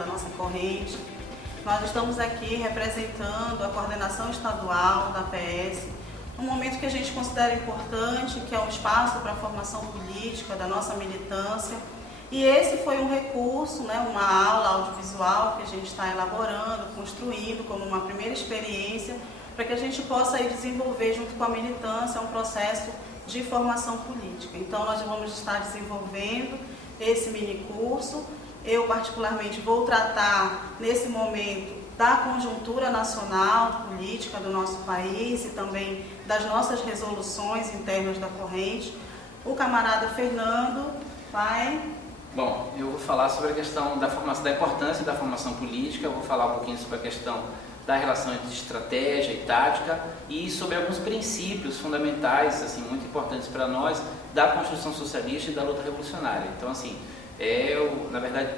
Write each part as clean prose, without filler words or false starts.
da nossa corrente. Nós estamos aqui representando a coordenação estadual da APS, um momento que a gente considera importante, que é um espaço para a formação política da nossa militância. E esse foi um recurso, uma aula audiovisual que a gente está elaborando, construindo como uma primeira experiência, para que a gente possa ir desenvolver junto com a militância um processo de formação política. Então nós vamos estar desenvolvendo esse mini curso. Eu particularmente vou tratar nesse momento da conjuntura nacional política do nosso país e também das nossas resoluções internas da corrente. O camarada Fernando vai... Bom, eu vou falar sobre a questão da formação, da importância da formação política, eu vou falar um pouquinho sobre a questão da relação entre estratégia e tática e sobre alguns princípios fundamentais, assim, muito importantes para nós, da construção socialista e da luta revolucionária. Então, assim, na verdade,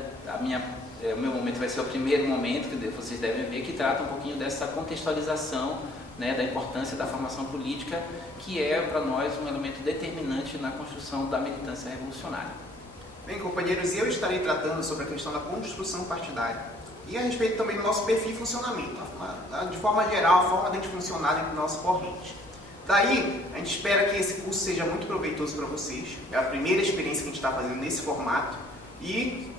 o meu momento vai ser o primeiro momento que vocês devem ver, que trata um pouquinho dessa contextualização, da importância da formação política, que é para nós um elemento determinante na construção da militância revolucionária. Bem, companheiros, eu estarei tratando sobre a questão da construção partidária e a respeito também do nosso perfil e funcionamento, de forma geral, a forma de a gente funcionar dentro da nossa corrente. Daí, a gente espera que esse curso seja muito proveitoso para vocês, é a primeira experiência que a gente está fazendo nesse formato e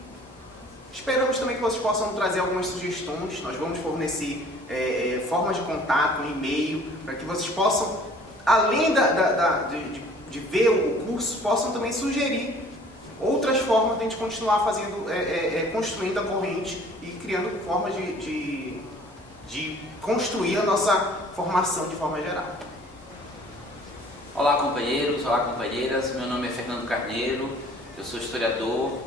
esperamos também que vocês possam trazer algumas sugestões. Nós vamos fornecer formas de contato, um e-mail, para que vocês possam, além de ver o curso, possam também sugerir outras formas de a gente continuar fazendo, construindo a corrente e criando formas de construir a nossa formação de forma geral. Olá companheiros, olá companheiras, meu nome é Fernando Carneiro, eu sou historiador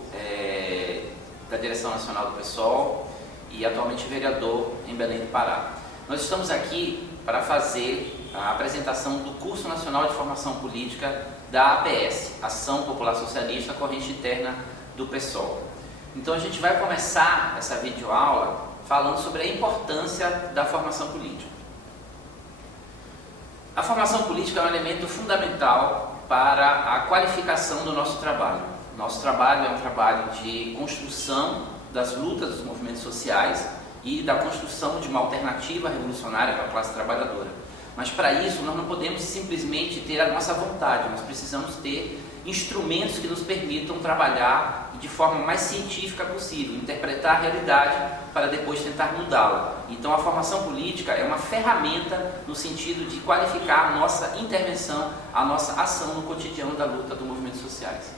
da Direção Nacional do PSOL e atualmente vereador em Belém do Pará. Nós estamos aqui para fazer a apresentação do Curso Nacional de Formação Política da APS, Ação Popular Socialista, corrente interna do PSOL. Então a gente vai começar essa videoaula falando sobre a importância da formação política. A formação política é um elemento fundamental para a qualificação do nosso trabalho. Nosso trabalho é um trabalho de construção das lutas dos movimentos sociais e da construção de uma alternativa revolucionária para a classe trabalhadora. Mas para isso nós não podemos simplesmente ter a nossa vontade, nós precisamos ter instrumentos que nos permitam trabalhar de forma mais científica possível, interpretar a realidade para depois tentar mudá-la. Então a formação política é uma ferramenta no sentido de qualificar a nossa intervenção, a nossa ação no cotidiano da luta dos movimentos sociais.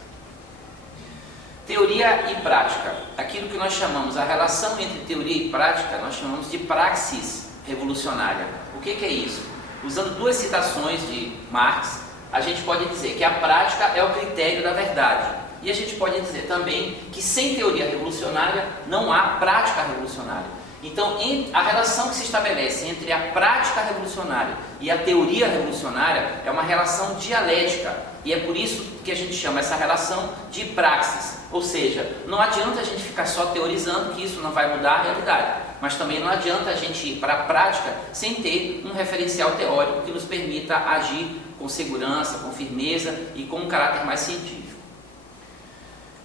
Teoria e prática. Aquilo que nós chamamos, a relação entre teoria e prática, nós chamamos de praxis revolucionária. O que é isso? Usando duas citações de Marx, a gente pode dizer que a prática é o critério da verdade. E a gente pode dizer também que sem teoria revolucionária não há prática revolucionária. Então, a relação que se estabelece entre a prática revolucionária e a teoria revolucionária é uma relação dialética. E é por isso que a gente chama essa relação de praxis. Ou seja, não adianta a gente ficar só teorizando que isso não vai mudar a realidade. Mas também não adianta a gente ir para a prática sem ter um referencial teórico que nos permita agir com segurança, com firmeza e com um caráter mais científico.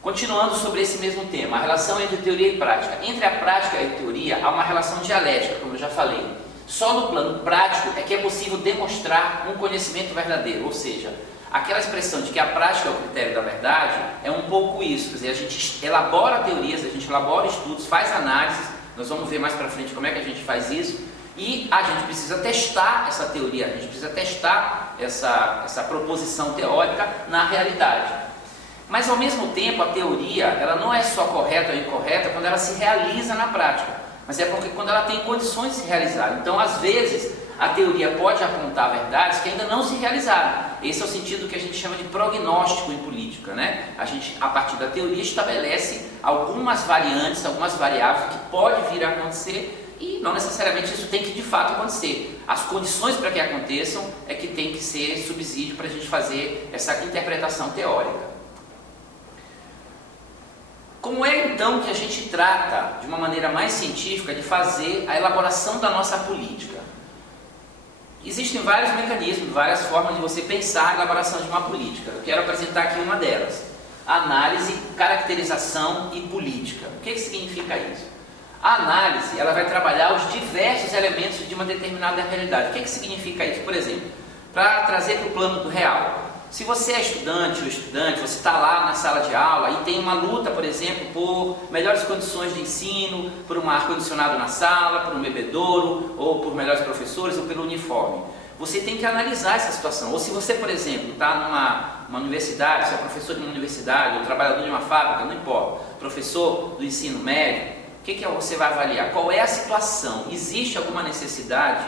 Continuando sobre esse mesmo tema, a relação entre teoria e prática. Entre a prática e a teoria há uma relação dialética, como eu já falei. Só no plano prático é que é possível demonstrar um conhecimento verdadeiro, ou seja, aquela expressão de que a prática é o critério da verdade é um pouco isso, quer dizer, a gente elabora teorias, a gente elabora estudos, faz análises, nós vamos ver mais para frente como é que a gente faz isso, e a gente precisa testar essa teoria, a gente precisa testar essa proposição teórica na realidade. Mas ao mesmo tempo a teoria, ela não é só correta ou incorreta quando ela se realiza na prática, mas é porque quando ela tem condições de se realizar. Então às vezes a teoria pode apontar verdades que ainda não se realizaram. Esse é o sentido que a gente chama de prognóstico em política, A gente, a partir da teoria, estabelece algumas variantes, algumas variáveis que pode vir a acontecer e não necessariamente isso tem que de fato acontecer. As condições para que aconteçam é que tem que ser subsídio para a gente fazer essa interpretação teórica. Como é então que a gente trata de uma maneira mais científica de fazer a elaboração da nossa política? Existem vários mecanismos, várias formas de você pensar a elaboração de uma política. Eu quero apresentar aqui uma delas. Análise, caracterização e política. O que significa isso? A análise, ela vai trabalhar os diversos elementos de uma determinada realidade. O que significa isso? Por exemplo, para trazer para o plano do real. Se você é estudante ou estudante, você está lá na sala de aula e tem uma luta, por exemplo, por melhores condições de ensino, por um ar-condicionado na sala, por um bebedouro, ou por melhores professores, ou pelo uniforme. Você tem que analisar essa situação. Ou se você, por exemplo, está numa universidade, se é professor de uma universidade, ou trabalhador de uma fábrica, não importa, professor do ensino médio, o que você vai avaliar? Qual é a situação? Existe alguma necessidade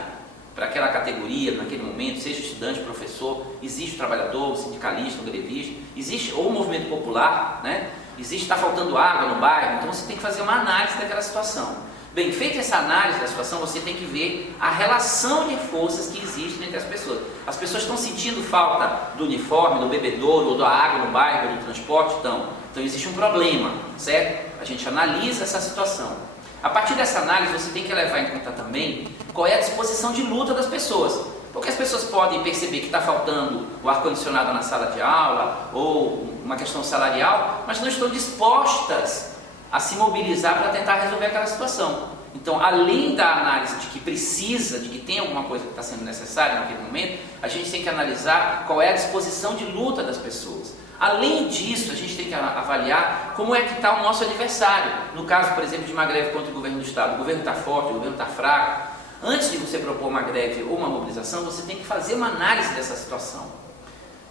para aquela categoria, naquele momento, seja estudante, professor, existe o trabalhador, o sindicalista, o grevista, existe ou o movimento popular, né? Está faltando água no bairro, então você tem que fazer uma análise daquela situação. Bem, feita essa análise da situação, você tem que ver a relação de forças que existem entre as pessoas. As pessoas estão sentindo falta do uniforme, do bebedouro, ou da água no bairro, do transporte, então existe um problema, certo? A gente analisa essa situação. A partir dessa análise, você tem que levar em conta também qual é a disposição de luta das pessoas. Porque as pessoas podem perceber que está faltando o ar-condicionado na sala de aula, ou uma questão salarial, mas não estão dispostas a se mobilizar para tentar resolver aquela situação. Então, além da análise de que precisa, de que tem alguma coisa que está sendo necessária naquele momento, a gente tem que analisar qual é a disposição de luta das pessoas. Além disso, a gente tem que avaliar como é que está o nosso adversário. No caso, por exemplo, de uma greve contra o governo do Estado. O governo está forte, o governo está fraco. Antes de você propor uma greve ou uma mobilização, você tem que fazer uma análise dessa situação.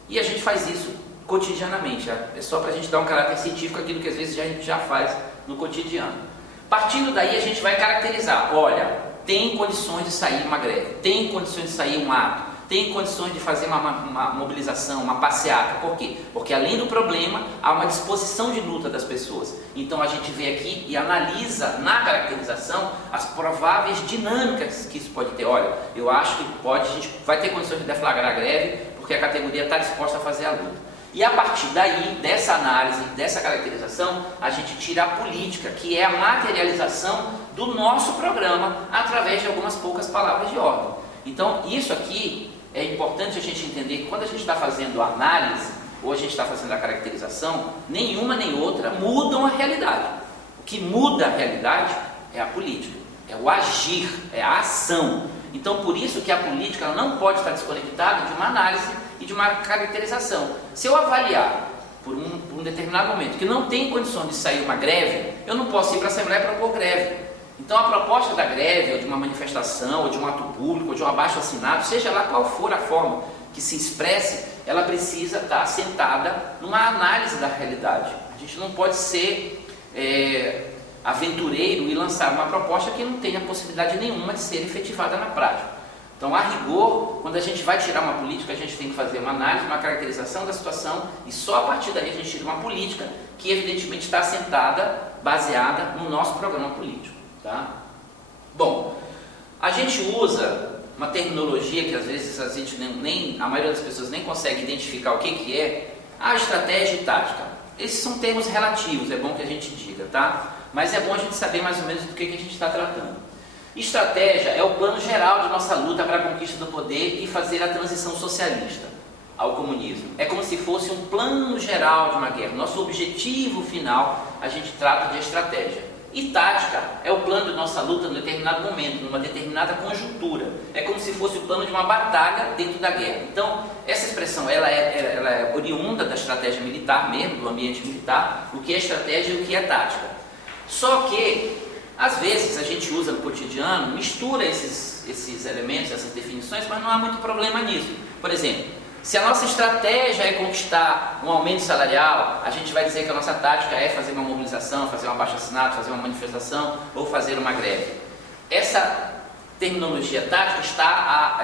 E a gente faz isso cotidianamente. É só para a gente dar um caráter científico aquilo que às vezes a gente já faz no cotidiano. Partindo daí, a gente vai caracterizar. Olha, tem condições de sair uma greve, tem condições de sair um ato, tem condições de fazer uma mobilização, uma passeata. Por quê? Porque além do problema, há uma disposição de luta das pessoas. Então a gente vê aqui e analisa na caracterização as prováveis dinâmicas que isso pode ter. Olha, eu acho que a gente vai ter condições de deflagrar a greve porque a categoria está disposta a fazer a luta. E a partir daí, dessa análise, dessa caracterização, a gente tira a política, que é a materialização do nosso programa através de algumas poucas palavras de ordem. Então, isso aqui é importante a gente entender que quando a gente está fazendo a análise, ou a gente está fazendo a caracterização, nenhuma nem outra mudam a realidade. O que muda a realidade é a política, é o agir, é a ação. Então, por isso que a política ela não pode estar desconectada de uma análise e de uma caracterização. Se eu avaliar por um determinado momento que não tem condições de sair uma greve, eu não posso ir para a Assembleia e propor greve. Então a proposta da greve, ou de uma manifestação, ou de um ato público, ou de um abaixo-assinado, seja lá qual for a forma que se expresse, ela precisa estar assentada numa análise da realidade. A gente não pode ser aventureiro e lançar uma proposta que não tenha possibilidade nenhuma de ser efetivada na prática. Então, a rigor, quando a gente vai tirar uma política, a gente tem que fazer uma análise, uma caracterização da situação e só a partir daí a gente tira uma política que evidentemente está assentada, baseada no nosso programa político. Tá? Bom, a gente usa uma terminologia que às vezes a maioria das pessoas nem consegue identificar o que é a estratégia e tática. Esses são termos relativos, é bom que a gente diga, tá? Mas é bom a gente saber mais ou menos do que a gente está tratando. Estratégia é o plano geral de nossa luta para a conquista do poder e fazer a transição socialista ao comunismo. É como se fosse um plano geral de uma guerra. Nosso objetivo final, a gente trata de estratégia. E tática é o plano de nossa luta em determinado momento, numa determinada conjuntura. É como se fosse o plano de uma batalha dentro da guerra. Então, essa expressão ela é oriunda da estratégia militar mesmo, do ambiente militar, o que é estratégia e o que é tática. Só que, às vezes, a gente usa no cotidiano, mistura esses elementos, essas definições, mas não há muito problema nisso. Por exemplo, se a nossa estratégia é conquistar um aumento salarial, a gente vai dizer que a nossa tática é fazer uma mobilização, fazer um abaixo-assinado, fazer uma manifestação ou fazer uma greve. Essa terminologia tática está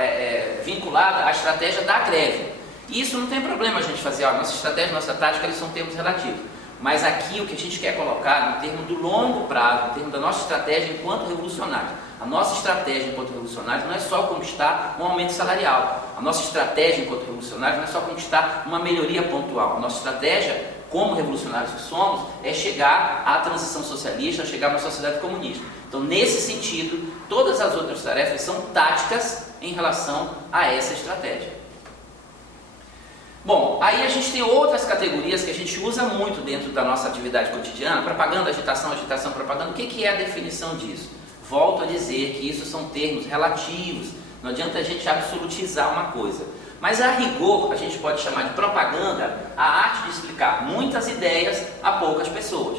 vinculada à estratégia da greve. E isso não tem problema a gente fazer, nossa estratégia, nossa tática, eles são termos relativos. Mas aqui o que a gente quer colocar no termo do longo prazo, no termo da nossa estratégia enquanto revolucionários. A nossa estratégia enquanto revolucionários não é só conquistar um aumento salarial. A nossa estratégia enquanto revolucionários não é só conquistar uma melhoria pontual. A nossa estratégia, como revolucionários que somos, é chegar à transição socialista, chegar a uma sociedade comunista. Então, nesse sentido, todas as outras tarefas são táticas em relação a essa estratégia. Bom, aí a gente tem outras categorias que a gente usa muito dentro da nossa atividade cotidiana, propaganda, agitação, propaganda. O que é a definição disso? Volto a dizer que isso são termos relativos, não adianta a gente absolutizar uma coisa. Mas a rigor, a gente pode chamar de propaganda a arte de explicar muitas ideias a poucas pessoas.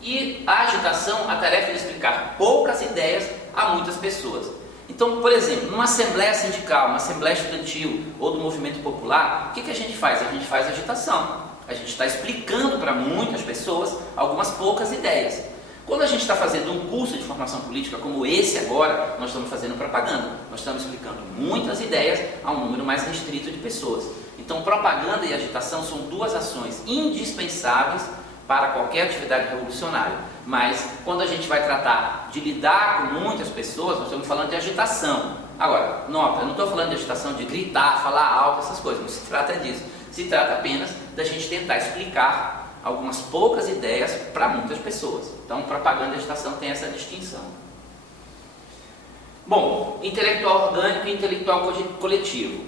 E a agitação, a tarefa de explicar poucas ideias a muitas pessoas. Então, por exemplo, numa assembleia sindical, uma assembleia estudantil ou do movimento popular, o que a gente faz? A gente faz agitação. A gente está explicando para muitas pessoas algumas poucas ideias. Quando a gente está fazendo um curso de formação política como esse agora, nós estamos fazendo propaganda. Nós estamos explicando muitas ideias a um número mais restrito de pessoas. Então, propaganda e agitação são duas ações indispensáveis para qualquer atividade revolucionária. Mas, quando a gente vai tratar de lidar com muitas pessoas, nós estamos falando de agitação. Agora, nota, eu não estou falando de agitação de gritar, falar alto, essas coisas, não se trata disso. Se trata apenas da gente tentar explicar algumas poucas ideias para muitas pessoas. Então, propaganda e agitação tem essa distinção. Bom, intelectual orgânico e intelectual coletivo.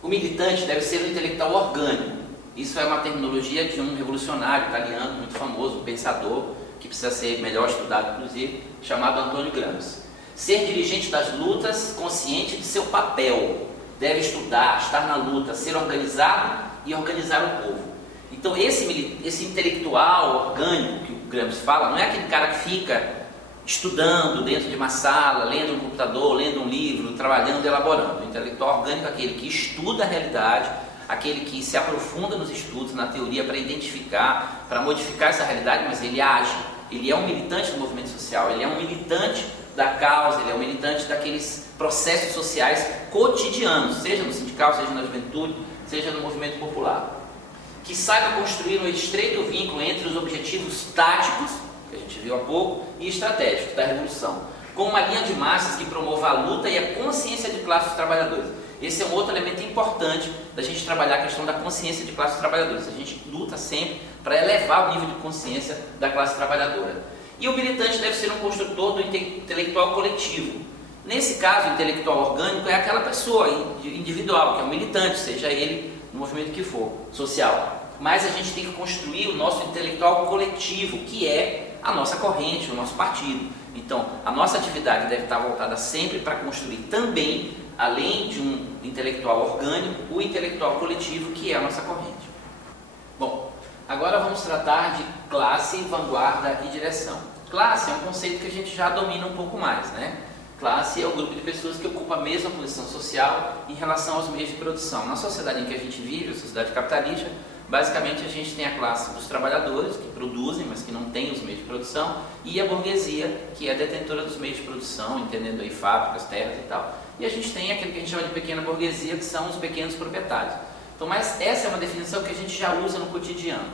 O militante deve ser um intelectual orgânico. Isso é uma terminologia de um revolucionário italiano muito famoso, um pensador, que precisa ser melhor estudado, inclusive, chamado Antônio Gramsci. Ser dirigente das lutas, consciente de seu papel. Deve estudar, estar na luta, ser organizado e organizar o povo. Então, esse intelectual orgânico que o Gramsci fala, não é aquele cara que fica estudando dentro de uma sala, lendo um computador, lendo um livro, trabalhando, elaborando. O intelectual orgânico é aquele que estuda a realidade, aquele que se aprofunda nos estudos, na teoria, para identificar, para modificar essa realidade, mas ele age. Ele é um militante do movimento social, ele é um militante da causa, ele é um militante daqueles processos sociais cotidianos, seja no sindical, seja na juventude, seja no movimento popular. Que saiba construir um estreito vínculo entre os objetivos táticos, que a gente viu há pouco, e estratégicos da revolução, com uma linha de massas que promova a luta e a consciência de classe dos trabalhadores. Esse é um outro elemento importante da gente trabalhar a questão da consciência de classe dos trabalhadores. A gente luta sempre para elevar o nível de consciência da classe trabalhadora. E o militante deve ser um construtor do intelectual coletivo. Nesse caso, o intelectual orgânico é aquela pessoa individual, que é um militante, seja ele no movimento que for, social. Mas a gente tem que construir o nosso intelectual coletivo, que é a nossa corrente, o nosso partido. Então, a nossa atividade deve estar voltada sempre para construir também, além de um intelectual orgânico, o intelectual coletivo, que é a nossa corrente. Bom, agora vamos tratar de classe, vanguarda e direção. Classe é um conceito que a gente já domina um pouco mais, né? Classe é o grupo de pessoas que ocupa a mesma posição social em relação aos meios de produção. Na sociedade em que a gente vive, a sociedade capitalista, basicamente a gente tem a classe dos trabalhadores, que produzem, mas que não têm os meios de produção, e a burguesia, que é detentora dos meios de produção, entendendo aí fábricas, terras e tal. E a gente tem aquilo que a gente chama de pequena burguesia, que são os pequenos proprietários. Então, mas essa é uma definição que a gente já usa no cotidiano.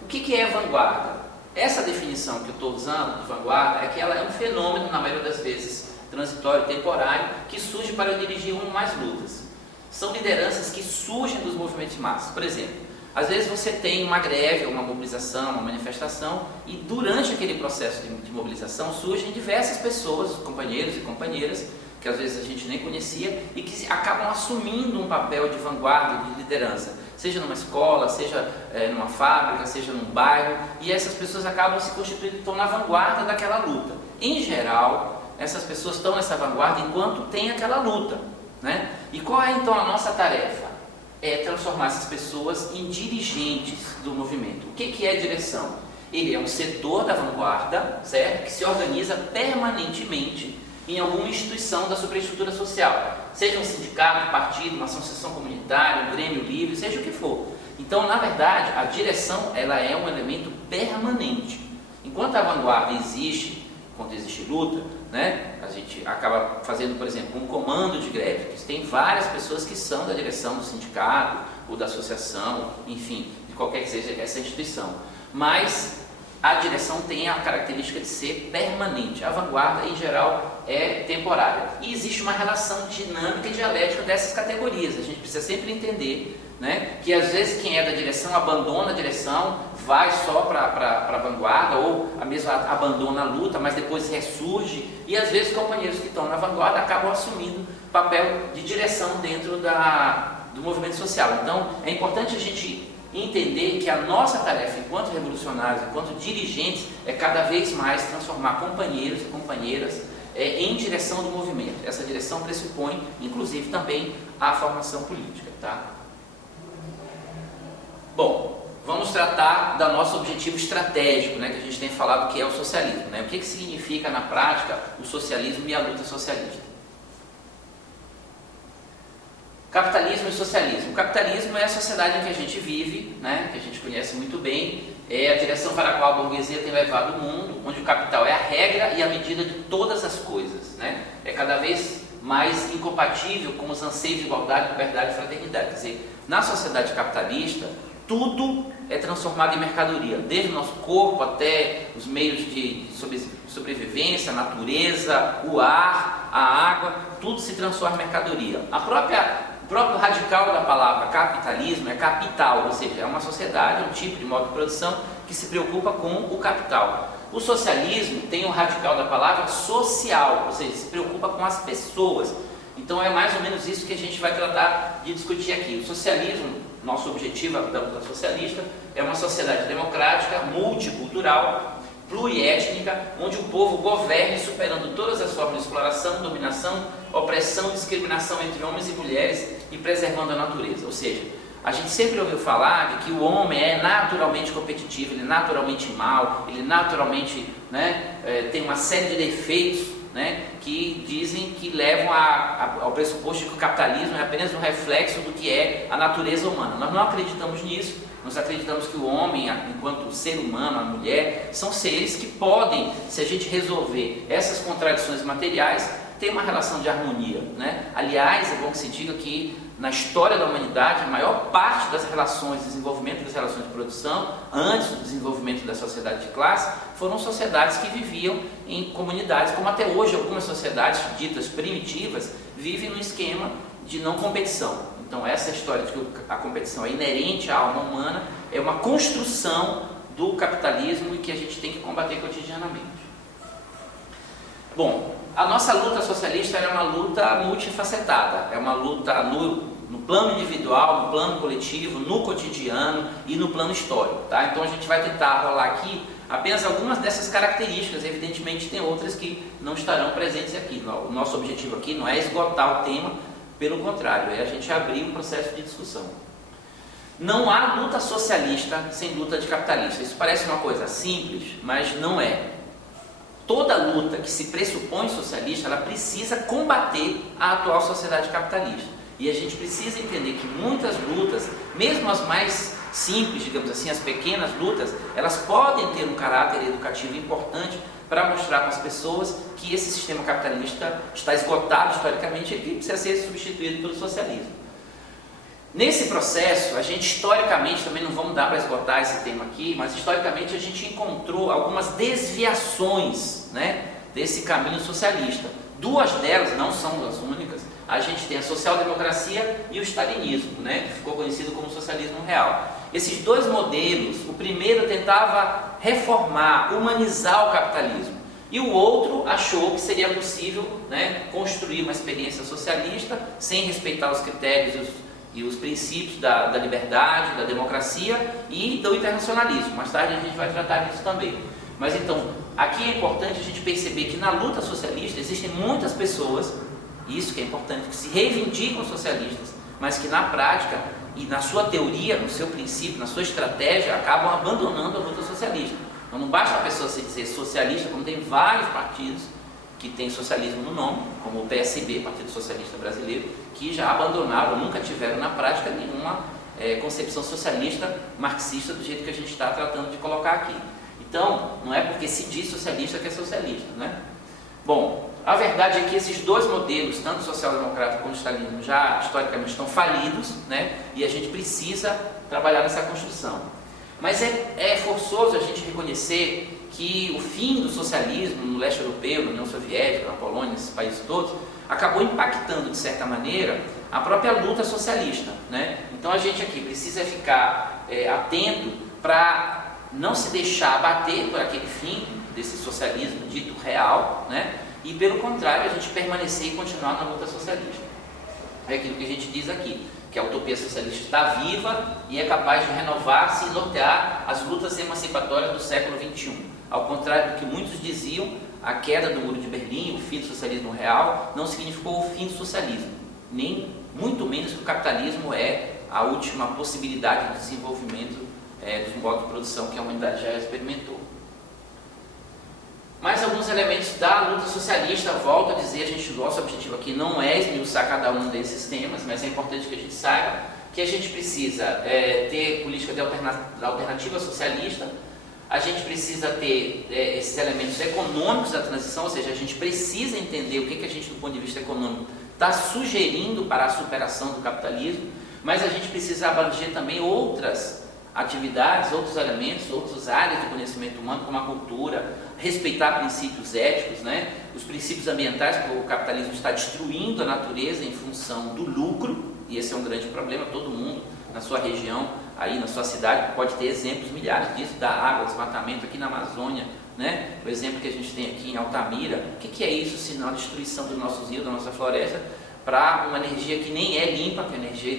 O que é vanguarda? Essa definição que eu estou usando de vanguarda é que ela é um fenômeno, na maioria das vezes, transitório, temporário, que surge para dirigir uma ou mais lutas. São lideranças que surgem dos movimentos de massa. Por exemplo, às vezes você tem uma greve, uma mobilização, uma manifestação, e durante aquele processo de mobilização surgem diversas pessoas, companheiros e companheiras, que às vezes a gente nem conhecia, e que acabam assumindo um papel de vanguarda, de liderança, seja numa escola, seja numa fábrica, seja num bairro, e essas pessoas acabam se constituindo, estão na vanguarda daquela luta. Em geral, essas pessoas estão nessa vanguarda enquanto tem aquela luta, né? E qual é então a nossa tarefa? É transformar essas pessoas em dirigentes do movimento. O que é direção? Ele é um setor da vanguarda, certo? Que se organiza permanentemente em alguma instituição da superestrutura social, seja um sindicato, um partido, uma associação comunitária, um grêmio livre, seja o que for. Então, na verdade, a direção ela é um elemento permanente. Enquanto a vanguarda existe, enquanto existe luta, né, a gente acaba fazendo, por exemplo, um comando de greve, que tem várias pessoas que são da direção do sindicato ou da associação, enfim, de qualquer que seja essa instituição. Mas a direção tem a característica de ser permanente. A vanguarda, em geral, é temporária. E existe uma relação dinâmica e dialética dessas categorias. A gente precisa sempre entender, né, que às vezes quem é da direção abandona a direção, vai só para a vanguarda, ou a mesma abandona a luta, mas depois ressurge. E às vezes companheiros que estão na vanguarda acabam assumindo papel de direção dentro da do movimento social. Então, é importante a gente entender que a nossa tarefa enquanto revolucionários, enquanto dirigentes, é cada vez mais transformar companheiros e companheiras em direção do movimento. Essa direção pressupõe, inclusive, também a formação política. Tá? Bom, vamos tratar do nosso objetivo estratégico, né, que a gente tem falado, que é o socialismo. Né? O que significa, na prática, o socialismo e a luta socialista? Capitalismo e socialismo. O capitalismo é a sociedade em que a gente vive, né, que a gente conhece muito bem, é a direção para a qual a burguesia tem levado o mundo, onde o capital é a regra e a medida de todas as coisas. Né? É cada vez mais incompatível com os anseios de igualdade, liberdade e fraternidade. Quer dizer, na sociedade capitalista, tudo é transformado em mercadoria, desde o nosso corpo até os meios de sobrevivência, a natureza, o ar, a água, tudo se transforma em mercadoria. O próprio radical da palavra capitalismo é capital, ou seja, é uma sociedade, um tipo de modo de produção que se preocupa com o capital. O socialismo tem o radical da palavra social, ou seja, se preocupa com as pessoas. Então é mais ou menos isso que a gente vai tratar de discutir aqui. O socialismo, nosso objetivo da luta socialista, é uma sociedade democrática, multicultural, pluriétnica, onde o povo governe superando todas as formas de exploração, dominação, opressão e discriminação entre homens e mulheres e preservando a natureza. Ou seja, a gente sempre ouviu falar de que o homem é naturalmente competitivo, ele é naturalmente mau, ele naturalmente, né, tem uma série de defeitos, né, que dizem que levam ao pressuposto de que o capitalismo é apenas um reflexo do que é a natureza humana. Nós não acreditamos nisso. Nós acreditamos que o homem, enquanto ser humano, a mulher, são seres que podem, se a gente resolver essas contradições materiais, ter uma relação de harmonia. Né? Aliás, é bom que se diga que na história da humanidade, a maior parte das relações, desenvolvimento das relações de produção, antes do desenvolvimento da sociedade de classe, foram sociedades que viviam em comunidades, como até hoje algumas sociedades ditas primitivas vivem no esquema de não competição. Então essa história de que a competição é inerente à alma humana é uma construção do capitalismo e que a gente tem que combater cotidianamente. Bom, a nossa luta socialista é uma luta multifacetada, é uma luta no plano individual, no plano coletivo, no cotidiano e no plano histórico. Tá? Então a gente vai tentar rolar aqui apenas algumas dessas características, evidentemente tem outras que não estarão presentes aqui. O nosso objetivo aqui não é esgotar o tema, pelo contrário, é a gente abrir um processo de discussão. Não há luta socialista sem luta de capitalista. Isso parece uma coisa simples, mas não é. Toda luta que se pressupõe socialista, ela precisa combater a atual sociedade capitalista. E a gente precisa entender que muitas lutas, mesmo as mais simples, digamos assim, as pequenas lutas, elas podem ter um caráter educativo importante para mostrar para as pessoas que esse sistema capitalista está esgotado historicamente e que precisa ser substituído pelo socialismo. Nesse processo, a gente historicamente, também não vamos dar para esgotar esse tema aqui, mas historicamente a gente encontrou algumas desviações, né, desse caminho socialista. Duas delas, não são as únicas, a gente tem a social-democracia e o stalinismo, né, que ficou conhecido como socialismo real. Esses dois modelos, o primeiro tentava reformar, humanizar o capitalismo, e o outro achou que seria possível, né, construir uma experiência socialista sem respeitar os critérios e os princípios da liberdade, da democracia e do internacionalismo. Mais tarde a gente vai tratar disso também. Mas então, aqui é importante a gente perceber que na luta socialista existem muitas pessoas, isso que é importante, que se reivindicam socialistas, mas que na prática e na sua teoria, no seu princípio, na sua estratégia, acabam abandonando a luta socialista. Então não basta a pessoa se dizer socialista, como tem vários partidos que têm socialismo no nome, como o PSB, Partido Socialista Brasileiro, que já abandonaram, nunca tiveram na prática nenhuma concepção socialista, marxista, do jeito que a gente está tratando de colocar aqui. Então, não é porque se diz socialista que é socialista, né? Bom, a verdade é que esses dois modelos, tanto o social-democrata quanto o stalinismo, já historicamente estão falidos, né? E a gente precisa trabalhar nessa construção. Mas é forçoso a gente reconhecer que o fim do socialismo no leste europeu, na União Soviética, na Polônia, nesses países todos, acabou impactando, de certa maneira, a própria luta socialista, né? Então a gente aqui precisa ficar atento para não se deixar abater por aquele fim desse socialismo dito real, né? E pelo contrário, a gente permanecer e continuar na luta socialista. É aquilo que a gente diz aqui, que a utopia socialista está viva e é capaz de renovar-se e nortear as lutas emancipatórias do século XXI. Ao contrário do que muitos diziam, a queda do Muro de Berlim, o fim do socialismo real, não significou o fim do socialismo, nem muito menos que o capitalismo é a última possibilidade de desenvolvimento dos modos de produção que a humanidade já experimentou. Mais alguns elementos da luta socialista, volto a dizer, nosso objetivo aqui não é esmiuçar cada um desses temas, mas é importante que a gente saiba que a gente precisa ter política de alternativa socialista, a gente precisa ter esses elementos econômicos da transição, ou seja, a gente precisa entender o que a gente, do ponto de vista econômico, está sugerindo para a superação do capitalismo, mas a gente precisa abranger também outras atividades, outros elementos, outras áreas do conhecimento humano, como a cultura, respeitar princípios éticos, né? Os princípios ambientais, porque o capitalismo está destruindo a natureza em função do lucro, e esse é um grande problema. Todo mundo na sua região, aí na sua cidade, pode ter exemplos, milhares disso, da água, desmatamento aqui na Amazônia, né? O exemplo que a gente tem aqui em Altamira, o que é isso senão a destruição dos nossos rios, da nossa floresta, para uma energia que nem é limpa, que é energia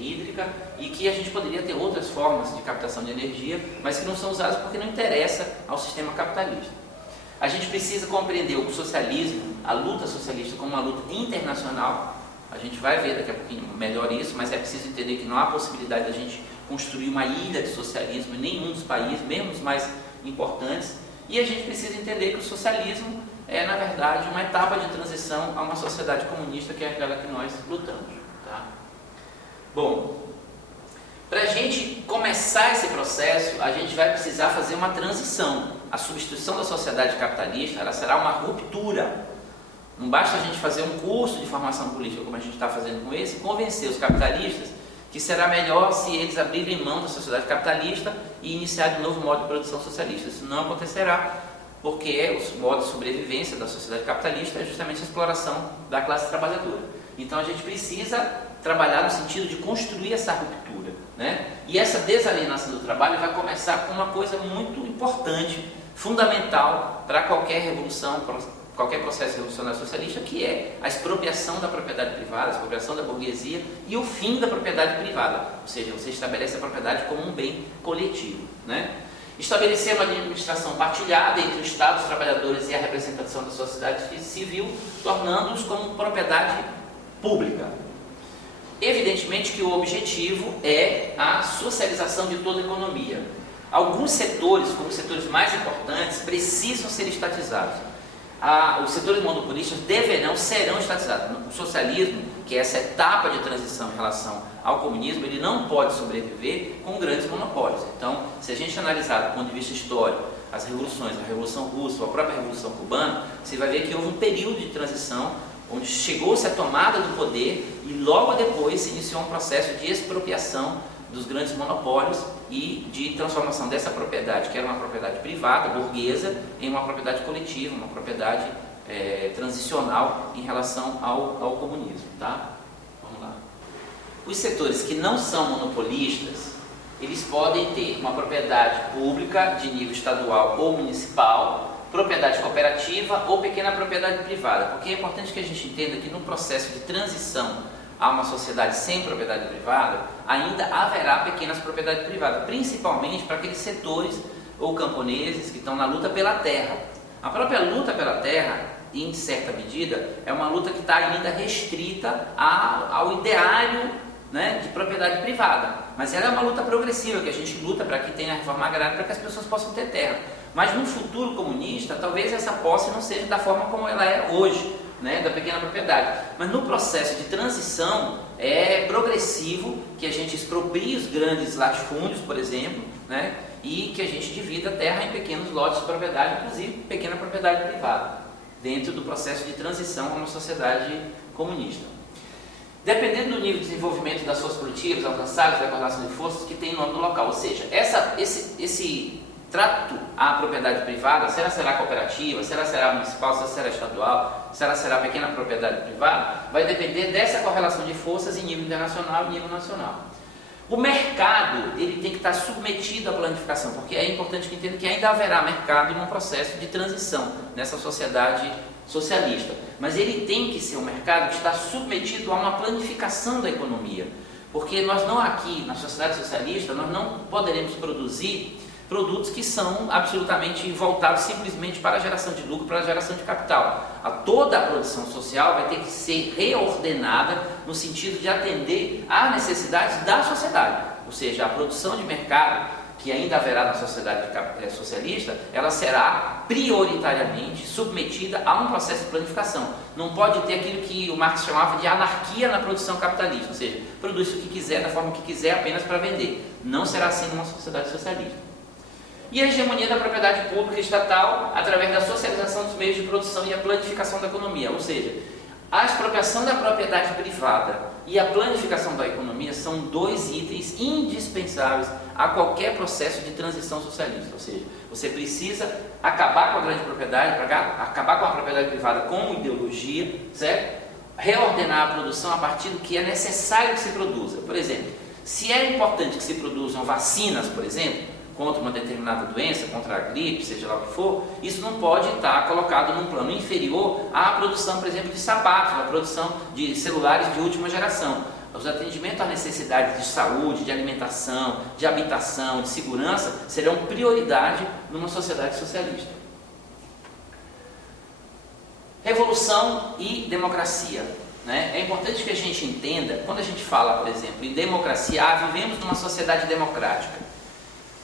hídrica, e que a gente poderia ter outras formas de captação de energia, mas que não são usadas porque não interessa ao sistema capitalista. A gente precisa compreender o socialismo, a luta socialista, como uma luta internacional. A gente vai ver daqui a pouquinho melhor isso, mas é preciso entender que não há possibilidade de a gente construir uma ilha de socialismo em nenhum dos países, mesmo os mais importantes, e a gente precisa entender que o socialismo é, na verdade, uma etapa de transição a uma sociedade comunista, que é aquela que nós lutamos. Tá? Bom, para a gente começar esse processo, a gente vai precisar fazer uma transição. A substituição da sociedade capitalista, ela será uma ruptura. Não basta a gente fazer um curso de formação política, como a gente está fazendo com esse, e convencer os capitalistas que será melhor se eles abrirem mão da sociedade capitalista e iniciar um novo modo de produção socialista. Isso não acontecerá, porque os modos de sobrevivência da sociedade capitalista é justamente a exploração da classe trabalhadora. Então a gente precisa trabalhar no sentido de construir essa ruptura, né? E essa desalienação do trabalho vai começar com uma coisa muito importante, fundamental para qualquer revolução, qualquer processo revolucionário socialista, que é a expropriação da propriedade privada, a expropriação da burguesia e o fim da propriedade privada. Ou seja, você estabelece a propriedade como um bem coletivo, né? Estabelecer uma administração partilhada entre o Estado, os trabalhadores e a representação da sociedade civil, tornando-os como propriedade pública. Evidentemente que o objetivo é a socialização de toda a economia. Alguns setores, como os setores mais importantes, precisam ser estatizados. Os setores monopolistas serão estatizados. O socialismo, que é essa etapa de transição em relação ao comunismo, ele não pode sobreviver com grandes monopólios. Então, se a gente analisar do ponto de vista histórico as revoluções, a Revolução Russa, a própria Revolução Cubana, você vai ver que houve um período de transição onde chegou-se à tomada do poder e logo depois se iniciou um processo de expropriação dos grandes monopólios e de transformação dessa propriedade, que era uma propriedade privada, burguesa, em uma propriedade coletiva, uma propriedade transicional em relação ao comunismo. Tá? Vamos lá. Os setores que não são monopolistas, eles podem ter uma propriedade pública de nível estadual ou municipal, propriedade cooperativa ou pequena propriedade privada, porque é importante que a gente entenda que no processo de transição a uma sociedade sem propriedade privada, ainda haverá pequenas propriedades privadas, principalmente para aqueles setores ou camponeses que estão na luta pela terra. A própria luta pela terra, em certa medida, é uma luta que está ainda restrita ao ideário, né, de propriedade privada, mas ela é uma luta progressiva, que a gente luta para que tenha a reforma agrária, para que as pessoas possam ter terra. Mas no futuro comunista, talvez essa posse não seja da forma como ela é hoje, né, da pequena propriedade. Mas no processo de transição é progressivo que a gente exproprie os grandes latifúndios, por exemplo, né, e que a gente divida a terra em pequenos lotes de propriedade, inclusive pequena propriedade privada, dentro do processo de transição a uma sociedade comunista. Dependendo do nível de desenvolvimento das forças produtivas alcançadas, da correlação de forças que tem nome do local, ou seja, esse trato à propriedade privada, se ela será cooperativa, se ela será municipal, se ela será estadual, se ela será pequena propriedade privada, vai depender dessa correlação de forças em nível internacional e nível nacional. O mercado, ele tem que estar submetido à planificação, porque é importante que entenda que ainda haverá mercado num processo de transição nessa sociedade socialista. Mas ele tem que ser um mercado que está submetido a uma planificação da economia. Porque nós não aqui, na sociedade socialista, nós não poderemos produzir produtos que são absolutamente voltados simplesmente para a geração de lucro, para a geração de capital. Toda a produção social vai ter que ser reordenada no sentido de atender às necessidades da sociedade. Ou seja, a produção de mercado, que ainda haverá na sociedade socialista, ela será prioritariamente submetida a um processo de planificação. Não pode ter aquilo que o Marx chamava de anarquia na produção capitalista, ou seja, produz o que quiser, da forma que quiser, apenas para vender. Não será assim numa sociedade socialista. E a hegemonia da propriedade pública e estatal através da socialização dos meios de produção e a planificação da economia, ou seja, a expropriação da propriedade privada e a planificação da economia são dois itens indispensáveis a qualquer processo de transição socialista. Ou seja, você precisa acabar com a grande propriedade, acabar com a propriedade privada como ideologia, certo? Reordenar a produção a partir do que é necessário que se produza. Por exemplo, se é importante que se produzam vacinas, por exemplo, contra uma determinada doença, contra a gripe, seja lá o que for, isso não pode estar colocado num plano inferior à produção, por exemplo, de sapatos, à produção de celulares de última geração. Os atendimentos às necessidades de saúde, de alimentação, de habitação, de segurança, serão prioridade numa sociedade socialista. Revolução e democracia. É importante que a gente entenda, quando a gente fala, por exemplo, em democracia, vivemos numa sociedade democrática.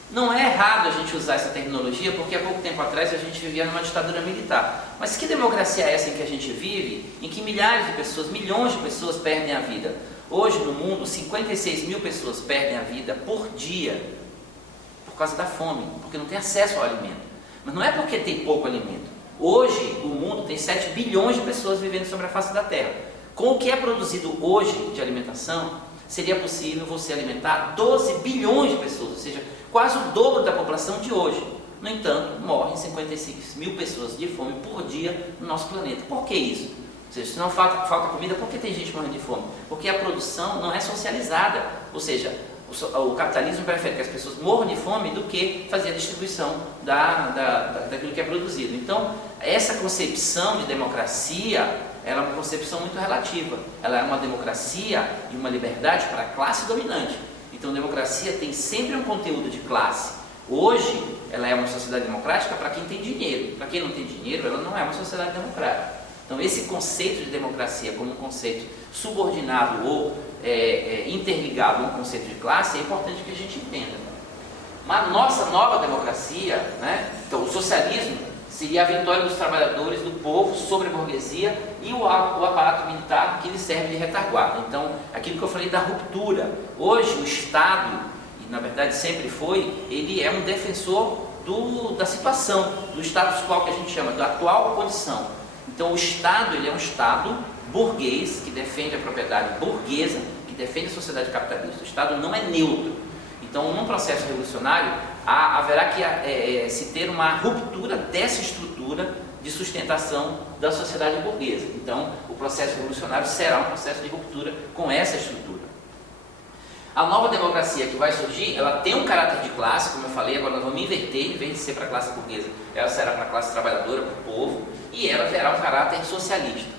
Não é errado a gente usar essa terminologia, porque há pouco tempo atrás a gente vivia numa ditadura militar. Mas que democracia é essa em que a gente vive, em que milhares de pessoas, milhões de pessoas perdem a vida? Hoje no mundo, 56 mil pessoas perdem a vida por dia, por causa da fome, porque não tem acesso ao alimento. Mas não é porque tem pouco alimento. Hoje o mundo tem 7 bilhões de pessoas vivendo sobre a face da Terra. Com o que é produzido hoje de alimentação, seria possível você alimentar 12 bilhões de pessoas, ou seja, quase o dobro da população de hoje. No entanto, morrem 56 mil pessoas de fome por dia no nosso planeta. Por que isso? Ou seja, se não falta comida, por que tem gente morrendo de fome? Porque a produção não é socializada, ou seja, o capitalismo prefere que as pessoas morram de fome do que fazer a distribuição daquilo que é produzido. Então, essa concepção de democracia, ela é uma concepção muito relativa. Ela é uma democracia e uma liberdade para a classe dominante. Então, democracia tem sempre um conteúdo de classe. Hoje, ela é uma sociedade democrática para quem tem dinheiro. Para quem não tem dinheiro, ela não é uma sociedade democrática. Então, esse conceito de democracia como um conceito subordinado ou interligado a um conceito de classe é importante que a gente entenda. Mas a nossa nova democracia, então o socialismo seria a vitória dos trabalhadores, do povo sobre a burguesia e o aparato militar que lhe serve de retaguarda. Então, aquilo que eu falei da ruptura. Hoje, o Estado, e na verdade sempre foi, ele é um defensor da situação, do status quo que a gente chama, da atual condição. Então, o Estado, ele é um Estado burguês, que defende a propriedade burguesa, que defende a sociedade capitalista. O Estado não é neutro. Então, num processo revolucionário, haverá que se ter uma ruptura dessa estrutura de sustentação da sociedade burguesa. Então, o processo revolucionário será um processo de ruptura com essa estrutura. A nova democracia que vai surgir, ela tem um caráter de classe, como eu falei, agora nós vamos inverter, em vez de ser para a classe burguesa, ela será para a classe trabalhadora, para o povo, e ela terá um caráter socialista.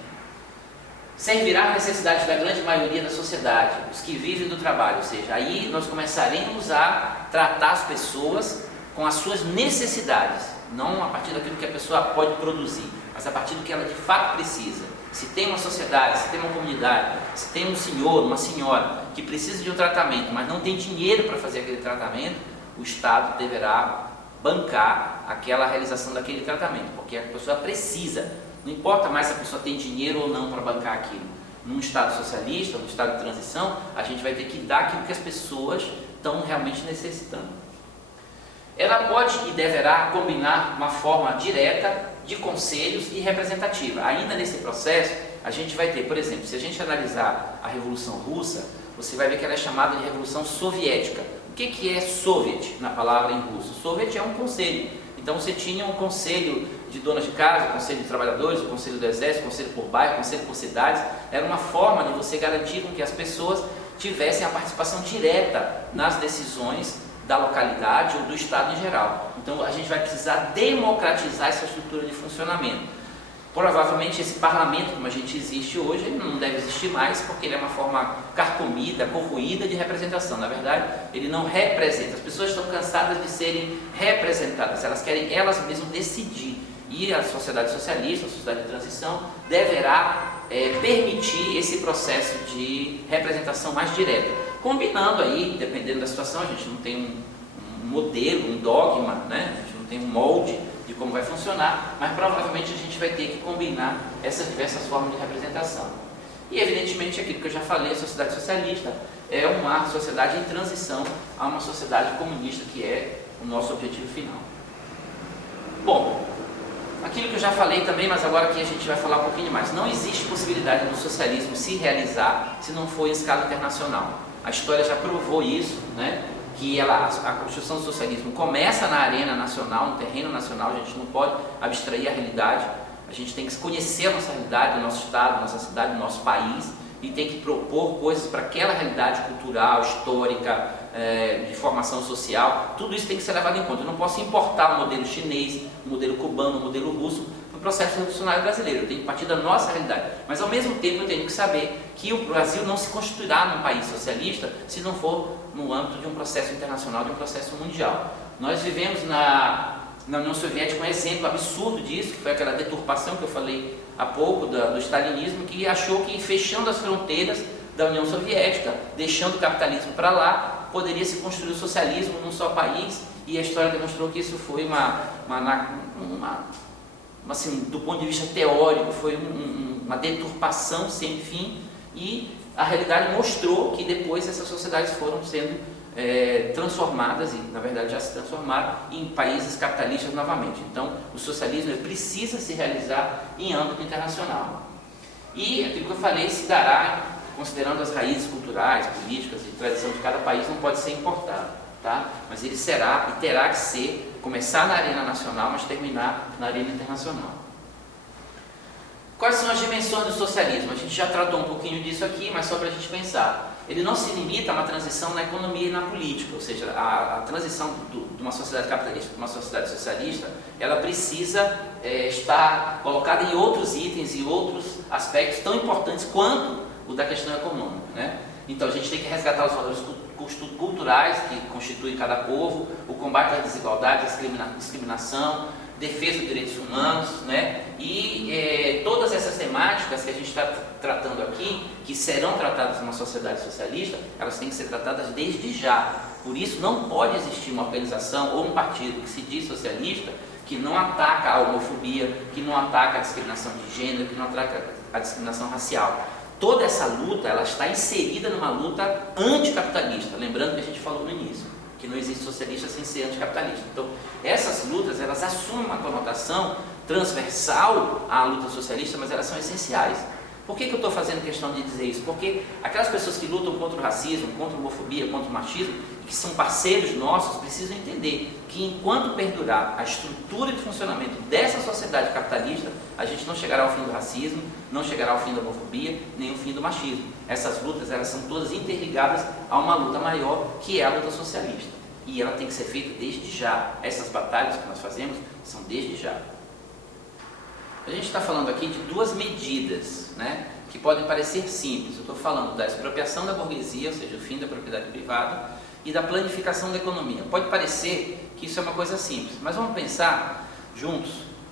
Servirá às necessidades da grande maioria da sociedade, os que vivem do trabalho, ou seja, aí nós começaremos a tratar as pessoas com as suas necessidades, não a partir daquilo que a pessoa pode produzir, mas a partir do que ela de fato precisa. Se tem uma sociedade, se tem uma comunidade, se tem um senhor, uma senhora que precisa de um tratamento, mas não tem dinheiro para fazer aquele tratamento, o Estado deverá bancar aquela realização daquele tratamento, porque a pessoa precisa. Não importa mais se a pessoa tem dinheiro ou não para bancar aquilo. Num Estado socialista, num Estado de transição, a gente vai ter que dar aquilo que as pessoas estão realmente necessitando. Ela pode e deverá combinar uma forma direta de conselhos e representativa. Ainda nesse processo, a gente vai ter, por exemplo, se a gente analisar a Revolução Russa, você vai ver que ela é chamada de Revolução Soviética. O que é Soviet na palavra em russo? Soviet é um conselho. Então você tinha um conselho de donas de casa, o conselho de trabalhadores, o conselho do exército, o conselho por bairro, o conselho por cidades. Era uma forma de você garantir com que as pessoas tivessem a participação direta nas decisões da localidade ou do Estado em geral. Então a gente vai precisar democratizar essa estrutura de funcionamento. Provavelmente esse parlamento, como a gente existe hoje, ele não deve existir mais, porque ele é uma forma carcomida, corroída de representação. Na verdade, ele não representa. As pessoas estão cansadas de serem representadas, elas querem elas mesmas decidir. E a sociedade socialista, a sociedade de transição, deverá permitir esse processo de representação mais direta. Combinando aí, dependendo da situação, a gente não tem um modelo, um dogma, né? A gente não tem um molde de como vai funcionar, mas provavelmente a gente vai ter que combinar essas diversas formas de representação. E evidentemente aquilo que eu já falei, a sociedade socialista é uma sociedade em transição a uma sociedade comunista, que é o nosso objetivo final. Bom, aquilo que eu já falei também, mas agora aqui a gente vai falar um pouquinho mais. Não existe possibilidade do socialismo se realizar se não for em escala internacional. A história já provou isso, né? Que a construção do socialismo começa na arena nacional, no terreno nacional. A gente não pode abstrair a realidade, a gente tem que conhecer a nossa realidade, o nosso estado, a nossa cidade, o nosso país, e tem que propor coisas para aquela realidade cultural, histórica, de formação social. Tudo isso tem que ser levado em conta. Eu não posso importar o modelo chinês, o modelo cubano, o modelo russo para o processo revolucionário brasileiro. Eu tenho que partir da nossa realidade, mas ao mesmo tempo eu tenho que saber que o Brasil não se constituirá num país socialista se não for no âmbito de um processo internacional, de um processo mundial. Nós vivemos na União Soviética um exemplo absurdo disso, que foi aquela deturpação que eu falei há pouco do stalinismo, que achou que fechando as fronteiras da União Soviética, deixando o capitalismo para lá, poderia se construir o socialismo num só país, e a história demonstrou que isso foi assim, do ponto de vista teórico, foi uma deturpação sem fim, e a realidade mostrou que depois essas sociedades foram sendo transformadas, e na verdade já se transformaram em países capitalistas novamente. Então o socialismo precisa se realizar em âmbito internacional. E aquilo que eu falei se dará considerando as raízes culturais, políticas e tradição de cada país, não pode ser importado, tá? Mas ele será e terá que ser, começar na arena nacional, mas terminar na arena internacional. Quais são as dimensões do socialismo? A gente já tratou um pouquinho disso aqui, mas só para a gente pensar. Ele não se limita a uma transição na economia e na política, ou seja, a transição de uma sociedade capitalista para uma sociedade socialista, ela precisa estar colocada em outros itens e outros aspectos tão importantes quanto o da questão econômica, né? Então a gente tem que resgatar os valores culturais que constituem cada povo, o combate à desigualdade, à discriminação, defesa dos direitos humanos, né? E todas essas temáticas que a gente está tratando aqui, que serão tratadas numa sociedade socialista, elas têm que ser tratadas desde já. Por isso não pode existir uma organização ou um partido que se diz socialista que não ataca a homofobia, que não ataca a discriminação de gênero, que não ataca a discriminação racial. Toda essa luta, ela está inserida numa luta anticapitalista, lembrando que a gente falou no início, que não existe socialista sem ser anticapitalista. Então, essas lutas, elas assumem uma conotação transversal à luta socialista, mas elas são essenciais. Por que eu estou fazendo questão de dizer isso? Porque aquelas pessoas que lutam contra o racismo, contra a homofobia, contra o machismo, que são parceiros nossos, precisam entender que enquanto perdurar a estrutura de funcionamento dessa sociedade capitalista, a gente não chegará ao fim do racismo, não chegará ao fim da homofobia, nem ao fim do machismo. Essas lutas, elas são todas interligadas a uma luta maior, que é a luta socialista. E ela tem que ser feita desde já. Essas batalhas que nós fazemos são desde já. A gente está falando aqui de duas medidas, né, que podem parecer simples. Eu estou falando da expropriação da burguesia, ou seja, o fim da propriedade privada, e da planificação da economia. Pode parecer que isso é uma coisa simples, mas vamos pensar juntos.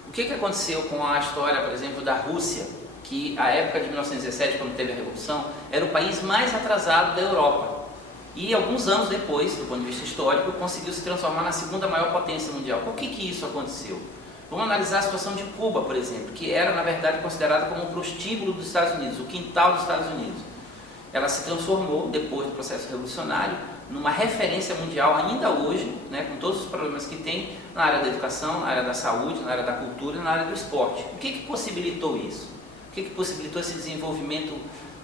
O que aconteceu com a história, por exemplo, da Rússia, que à época de 1917, quando teve a Revolução, era o país mais atrasado da Europa. E alguns anos depois, do ponto de vista histórico, conseguiu se transformar na segunda maior potência mundial. Por que isso aconteceu? Vamos analisar a situação de Cuba, por exemplo, que era, na verdade, considerada como um prostíbulo dos Estados Unidos, o quintal dos Estados Unidos. Ela se transformou, depois do processo revolucionário, numa referência mundial ainda hoje, né, com todos os problemas que tem na área da educação, na área da saúde, na área da cultura e na área do esporte. O que possibilitou isso? O que possibilitou esse desenvolvimento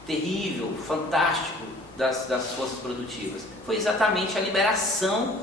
terrível, fantástico das forças produtivas? Foi exatamente a liberação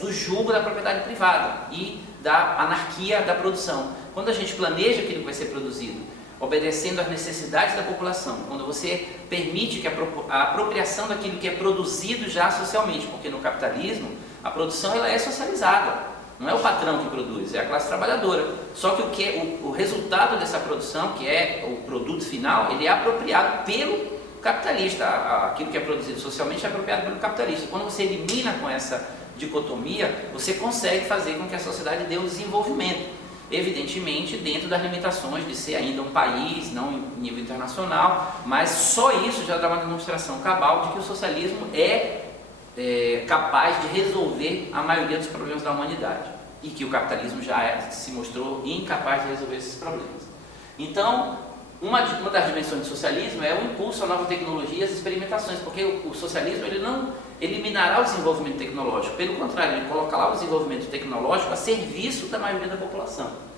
do jugo da propriedade privada e da anarquia da produção. Quando a gente planeja aquilo que vai ser produzido, obedecendo às necessidades da população, quando você permite que a apropriação daquilo que é produzido já socialmente, porque no capitalismo a produção ela é socializada. Não é o patrão que produz, é a classe trabalhadora. Só que o resultado dessa produção, que é o produto final, ele é apropriado pelo capitalista. Aquilo que é produzido socialmente é apropriado pelo capitalista. Quando você elimina com essa dicotomia, você consegue fazer com que a sociedade dê um desenvolvimento. Evidentemente, dentro das limitações de ser ainda um país, não em nível internacional, mas só isso já dá uma demonstração cabal de que o socialismo é capaz de resolver a maioria dos problemas da humanidade e que o capitalismo já se mostrou incapaz de resolver esses problemas. Então, uma das dimensões do socialismo é o impulso à nova tecnologia e às experimentações, porque o socialismo ele não eliminará o desenvolvimento tecnológico, pelo contrário, ele colocará o desenvolvimento tecnológico a serviço da maioria da população.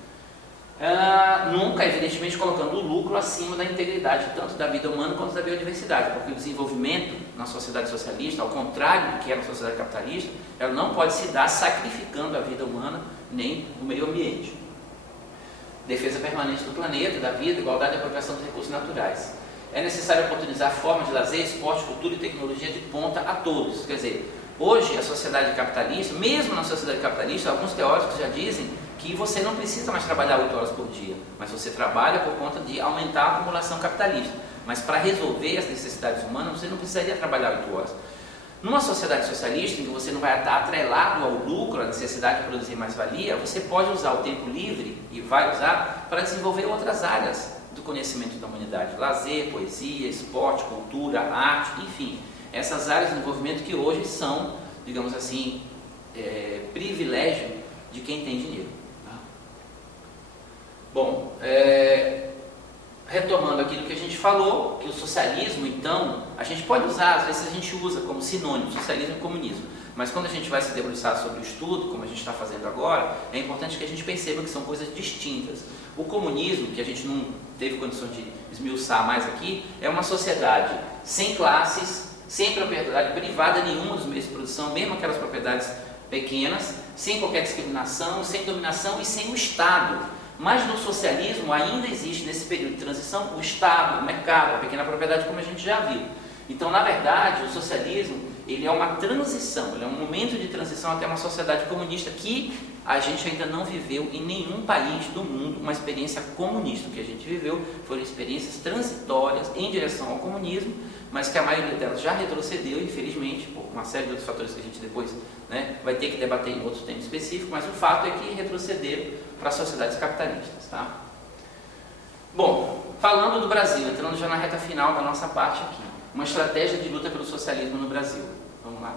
Nunca, evidentemente, colocando o lucro acima da integridade, tanto da vida humana quanto da biodiversidade, porque o desenvolvimento na sociedade socialista, ao contrário do que é na sociedade capitalista, ela não pode se dar sacrificando a vida humana nem o meio ambiente. Defesa permanente do planeta, da vida, igualdade e apropriação dos recursos naturais. É necessário oportunizar formas de lazer, esporte, cultura e tecnologia de ponta a todos. Quer dizer, hoje a sociedade capitalista, mesmo na sociedade capitalista, alguns teóricos já dizem que você não precisa mais trabalhar 8 horas por dia, mas você trabalha por conta de aumentar a acumulação capitalista. Mas para resolver as necessidades humanas, você não precisaria trabalhar 8 horas. Numa sociedade socialista, em que você não vai estar atrelado ao lucro, à necessidade de produzir mais-valia, você pode usar o tempo livre, e vai usar, para desenvolver outras áreas do conhecimento da humanidade. Lazer, poesia, esporte, cultura, arte, enfim. Essas áreas de desenvolvimento que hoje são, digamos assim, privilégio de quem tem dinheiro. Tá? Bom, retomando aquilo que a gente falou, que o socialismo, então, a gente pode usar, às vezes a gente usa como sinônimo, socialismo e comunismo, mas quando a gente vai se debruçar sobre o estudo, como a gente está fazendo agora, é importante que a gente perceba que são coisas distintas. O comunismo, que a gente não teve condições de esmiuçar mais aqui, é uma sociedade sem classes, sem propriedade privada nenhuma dos meios de produção, mesmo aquelas propriedades pequenas, sem qualquer discriminação, sem dominação e sem o Estado. Mas no socialismo ainda existe, nesse período de transição, o Estado, o mercado, a pequena propriedade, como a gente já viu. Então, na verdade, o socialismo ele é uma transição, ele é um momento de transição até uma sociedade comunista que a gente ainda não viveu em nenhum país do mundo uma experiência comunista. O que a gente viveu foram experiências transitórias em direção ao comunismo, mas que a maioria delas já retrocedeu, infelizmente, por uma série de outros fatores que a gente depois vai ter que debater em outro tema específico, mas o fato é que retrocederam para sociedades capitalistas. Tá? Bom, falando do Brasil, entrando já na reta final da nossa parte aqui, uma estratégia de luta pelo socialismo no Brasil. Vamos lá.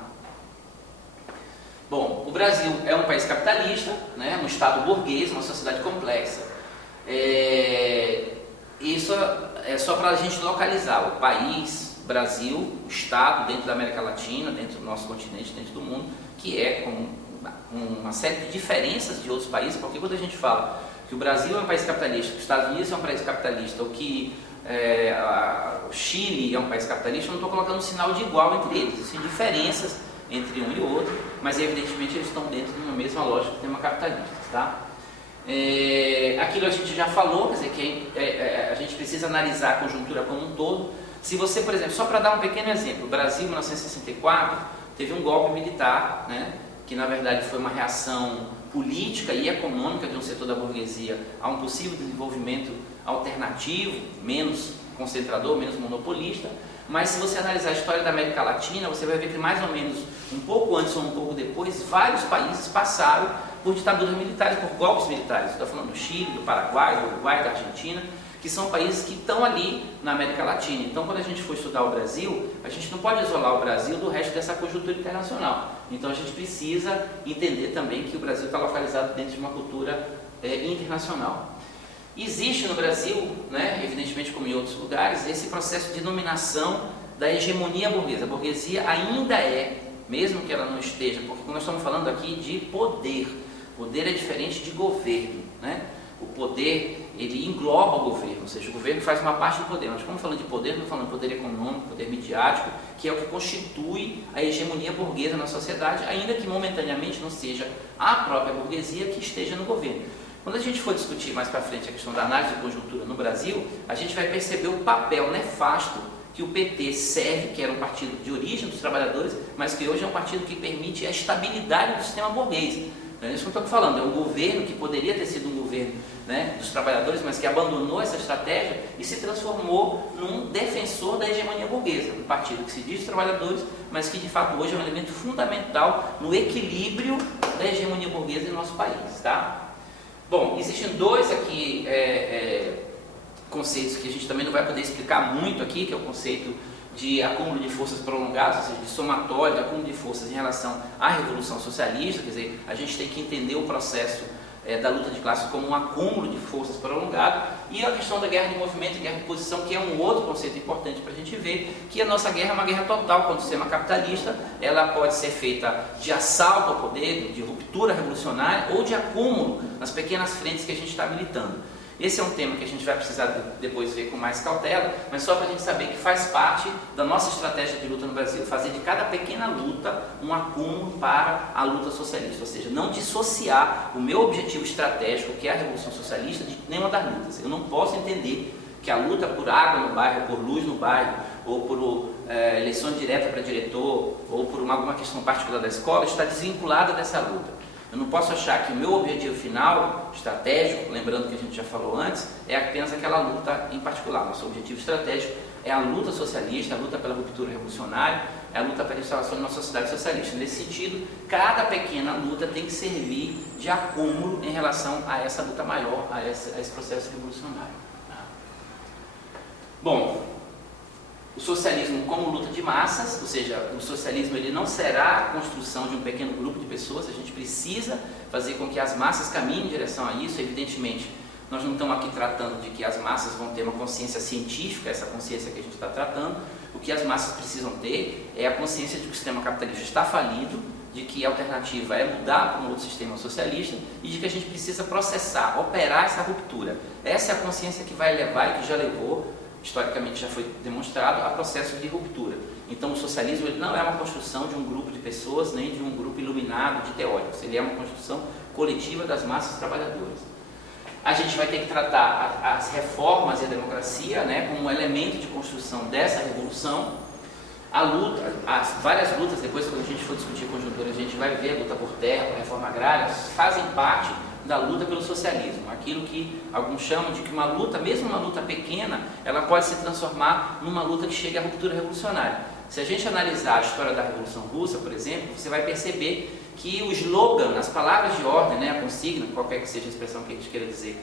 Bom, o Brasil é um país capitalista, um Estado burguês, uma sociedade complexa. Isso é só para a gente localizar o país, Brasil, o Estado dentro da América Latina, dentro do nosso continente, dentro do mundo, que é com uma série de diferenças de outros países, porque quando a gente fala que o Brasil é um país capitalista, que os Estados Unidos é um país capitalista, ou que o Chile é um país capitalista, eu não estou colocando um sinal de igual entre eles, existem diferenças entre um e outro, mas evidentemente eles estão dentro de uma mesma lógica do tema capitalista. Tá? Aquilo a gente já falou, quer dizer, que a gente precisa analisar a conjuntura como um todo. Se você, por exemplo, só para dar um pequeno exemplo, o Brasil em 1964 teve um golpe militar, que na verdade foi uma reação política e econômica de um setor da burguesia a um possível desenvolvimento alternativo, menos concentrador, menos monopolista. Mas se você analisar a história da América Latina, você vai ver que mais ou menos um pouco antes ou um pouco depois, vários países passaram por ditaduras militares, por golpes militares. Estou falando do Chile, do Paraguai, do Uruguai, da Argentina, que são países que estão ali na América Latina. Então, quando a gente for estudar o Brasil, a gente não pode isolar o Brasil do resto dessa conjuntura internacional. Então, a gente precisa entender também que o Brasil está localizado dentro de uma cultura internacional. Existe no Brasil, evidentemente como em outros lugares, esse processo de dominação da hegemonia burguesa. A burguesia ainda mesmo que ela não esteja, porque quando nós estamos falando aqui de poder, poder é diferente de governo. O poder, ele engloba o governo, ou seja, o governo faz uma parte do poder. Nós estamos falando de poder, não estamos falando de poder econômico, poder midiático, que é o que constitui a hegemonia burguesa na sociedade, ainda que momentaneamente não seja a própria burguesia que esteja no governo. Quando a gente for discutir mais para frente a questão da análise de conjuntura no Brasil, a gente vai perceber o papel nefasto que o PT serve, que era um partido de origem dos trabalhadores, mas que hoje é um partido que permite a estabilidade do sistema burguês. É isso que eu estou falando, é um governo que poderia ter sido um governo, né, dos trabalhadores, mas que abandonou essa estratégia e se transformou num defensor da hegemonia burguesa, um partido que se diz trabalhadores, mas que de fato hoje é um elemento fundamental no equilíbrio da hegemonia burguesa em nosso país. Tá? Bom, existem dois aqui conceitos que a gente também não vai poder explicar muito aqui, que é o conceito de acúmulo de forças prolongadas, ou seja, de somatório, de acúmulo de forças em relação à Revolução Socialista. Quer dizer, a gente tem que entender o processo da luta de classes como um acúmulo de forças prolongado, e a questão da guerra de movimento e guerra de posição, que é um outro conceito importante para a gente ver, que a nossa guerra é uma guerra total contra o sistema capitalista. Ela pode ser feita de assalto ao poder, de ruptura revolucionária, ou de acúmulo nas pequenas frentes que a gente está militando. Esse é um tema que a gente vai precisar depois ver com mais cautela, mas só para a gente saber que faz parte da nossa estratégia de luta no Brasil, fazer de cada pequena luta um acúmulo para a luta socialista, ou seja, não dissociar o meu objetivo estratégico, que é a Revolução Socialista, de nenhuma das lutas. Eu não posso entender que a luta por água no bairro, por luz no bairro, ou por eleições diretas para diretor, ou por alguma questão particular da escola, está desvinculada dessa luta. Eu não posso achar que o meu objetivo final, estratégico, lembrando que a gente já falou antes, é apenas aquela luta em particular. Nosso objetivo estratégico é a luta socialista, a luta pela ruptura revolucionária, é a luta pela instalação de uma sociedade socialista. Nesse sentido, cada pequena luta tem que servir de acúmulo em relação a essa luta maior, a esse processo revolucionário. Bom, o socialismo como luta de massas, ou seja, o socialismo ele não será a construção de um pequeno grupo de pessoas. A gente precisa fazer com que as massas caminhem em direção a isso. Evidentemente, nós não estamos aqui tratando de que as massas vão ter uma consciência científica, essa consciência que a gente está tratando. O que as massas precisam ter é a consciência de que o sistema capitalista está falido, de que a alternativa é mudar para um outro sistema socialista e de que a gente precisa processar, operar essa ruptura. Essa é a consciência que vai levar e que já levou, historicamente já foi demonstrado, a processo de ruptura. Então o socialismo ele não é uma construção de um grupo de pessoas, nem de um grupo iluminado de teóricos, ele é uma construção coletiva das massas trabalhadoras. A gente vai ter que tratar as reformas e a democracia, né, como um elemento de construção dessa revolução. A luta, as várias lutas, depois quando a gente for discutir conjuntura, a gente vai ver a luta por terra, a reforma agrária, fazem parte da luta pelo socialismo, aquilo que alguns chamam de que uma luta, mesmo uma luta pequena, ela pode se transformar numa luta que chegue à ruptura revolucionária. Se a gente analisar a história da Revolução Russa, por exemplo, você vai perceber que o slogan, as palavras de ordem, né, a consigna, qualquer que seja a expressão que a gente queira dizer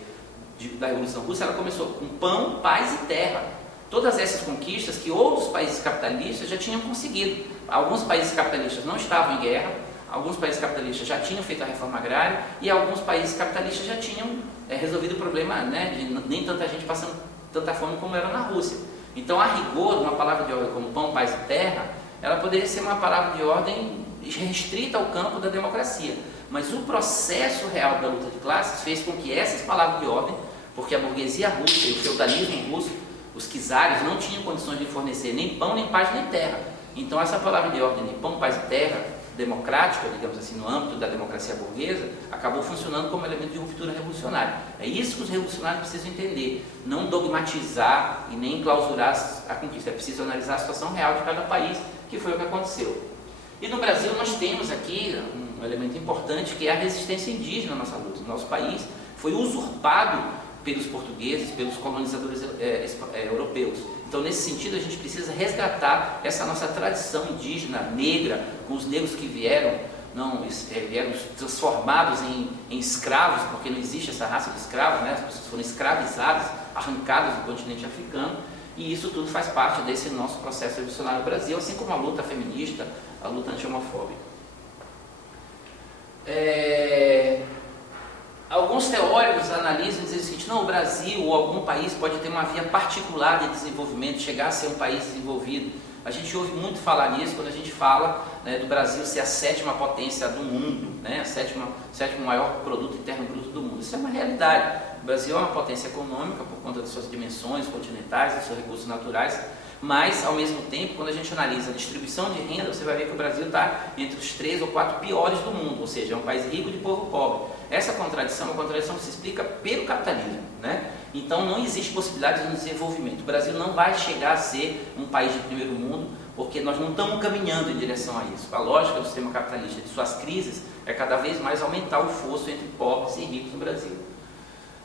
da Revolução Russa, ela começou com pão, paz e terra. Todas essas conquistas que outros países capitalistas já tinham conseguido. Alguns países capitalistas não estavam em guerra, alguns países capitalistas já tinham feito a reforma agrária e alguns países capitalistas já tinham resolvido o problema, né, de nem tanta gente passando tanta fome como era na Rússia. Então, a rigor, uma palavra de ordem como pão, paz e terra, ela poderia ser uma palavra de ordem restrita ao campo da democracia. Mas o processo real da luta de classes fez com que essas palavras de ordem, porque a burguesia russa e o feudalismo russo, os czares, não tinham condições de fornecer nem pão, nem paz, nem terra. Então, essa palavra de ordem de pão, paz e terra, democrática, digamos assim, no âmbito da democracia burguesa, acabou funcionando como elemento de ruptura revolucionária. É isso que os revolucionários precisam entender, não dogmatizar e nem clausurar a conquista, é preciso analisar a situação real de cada país, que foi o que aconteceu. E no Brasil nós temos aqui um elemento importante, que é a resistência indígena na nossa luta. O nosso país foi usurpado pelos portugueses, pelos colonizadores europeus. Então, nesse sentido, a gente precisa resgatar essa nossa tradição indígena, negra, com os negros que vieram transformados em escravos, porque não existe essa raça de escravos, né? As pessoas foram escravizadas, arrancadas do continente africano, e isso tudo faz parte desse nosso processo revolucionário no Brasil, assim como a luta feminista, a luta anti-homofóbica. Alguns teóricos analisam e dizem o seguinte: não, o Brasil ou algum país pode ter uma via particular de desenvolvimento, chegar a ser um país desenvolvido. A gente ouve muito falar nisso quando a gente fala, né, do Brasil ser a 7ª potência do mundo, né, sétimo maior produto interno bruto do mundo. Isso é uma realidade. O Brasil é uma potência econômica por conta das suas dimensões continentais, dos seus recursos naturais, mas, ao mesmo tempo, quando a gente analisa a distribuição de renda, você vai ver que o Brasil está entre os 3 ou 4 piores do mundo, ou seja, é um país rico de povo pobre. essa contradição é uma contradição que se explica pelo capitalismo, né? Então não existe possibilidade de desenvolvimento. O Brasil não vai chegar a ser um país de primeiro mundo, porque nós não estamos caminhando em direção a isso. A lógica do sistema capitalista, de suas crises, é cada vez mais aumentar o fosso entre pobres e ricos no Brasil.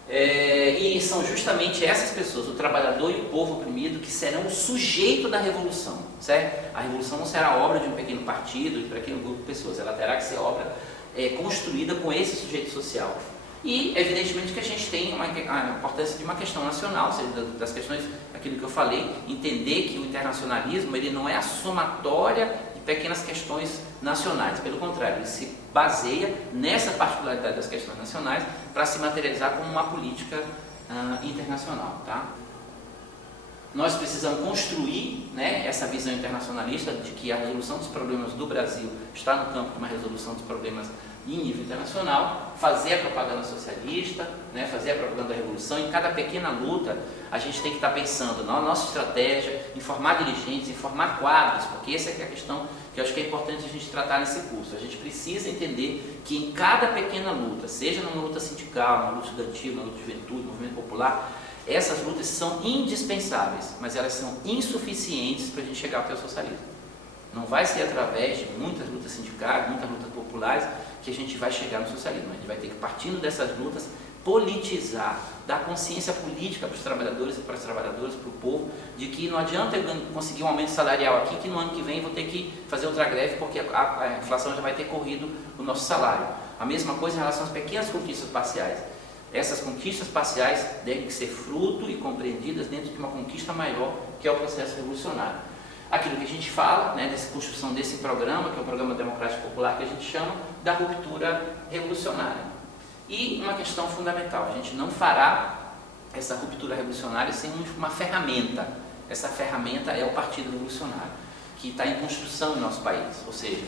E são justamente essas pessoas, o trabalhador e o povo oprimido, que serão o sujeito da revolução, certo? A revolução não será obra de um pequeno partido, de um pequeno grupo de pessoas, ela terá que ser obra construída com esse sujeito social. E, evidentemente, que a gente tem a importância de uma questão nacional, ou seja, das questões, aquilo que eu falei, entender que o internacionalismo ele não é a somatória de pequenas questões nacionais, pelo contrário, ele se baseia nessa particularidade das questões nacionais para se materializar como uma política internacional. Tá? Nós precisamos construir, né, essa visão internacionalista de que a resolução dos problemas do Brasil está no campo de uma resolução dos problemas em nível internacional, fazer a propaganda socialista, né, fazer a propaganda da revolução. Em cada pequena luta, a gente tem que estar pensando na nossa estratégia, em formar dirigentes, em formar quadros, porque essa é a questão que eu acho que é importante a gente tratar nesse curso. A gente precisa entender que em cada pequena luta, seja numa luta sindical, numa luta estudantil, numa luta de juventude, movimento popular, essas lutas são indispensáveis, mas elas são insuficientes para a gente chegar até o socialismo. Não vai ser através de muitas lutas sindicais, muitas lutas populares, que a gente vai chegar no socialismo. A gente vai ter que, partindo dessas lutas, politizar, dar consciência política para os trabalhadores e para as trabalhadoras, para o povo, de que não adianta eu conseguir um aumento salarial aqui, que no ano que vem eu vou ter que fazer outra greve, porque a inflação já vai ter corrido o nosso salário. A mesma coisa em relação às pequenas conquistas parciais. Essas conquistas parciais devem ser fruto e compreendidas dentro de uma conquista maior, que é o processo revolucionário. Aquilo que a gente fala, né, dessa construção desse programa, que é o Programa Democrático Popular, que a gente chama da ruptura revolucionária. E uma questão fundamental, a gente não fará essa ruptura revolucionária sem uma ferramenta. Essa ferramenta é o Partido Revolucionário, que está em construção no nosso país. Ou seja,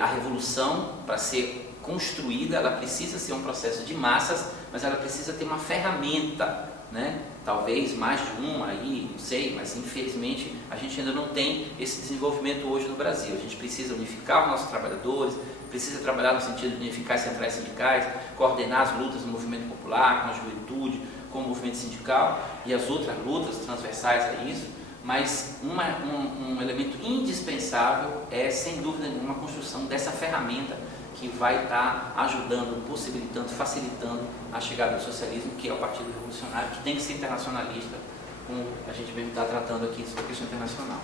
a revolução, para ser construída, ela precisa ser um processo de massas, mas ela precisa ter uma ferramenta, né? Talvez mais de uma aí, não sei, mas infelizmente a gente ainda não tem esse desenvolvimento hoje no Brasil. A gente precisa unificar os nossos trabalhadores, precisa trabalhar no sentido de unificar as centrais sindicais, coordenar as lutas no movimento popular, com a juventude, com o movimento sindical e as outras lutas transversais a isso, mas um elemento indispensável é, sem dúvida nenhuma, a construção dessa ferramenta que vai estar ajudando, possibilitando, facilitando a chegada do socialismo, que é o Partido Revolucionário, que tem que ser internacionalista, como a gente mesmo está tratando aqui sobre a questão internacional.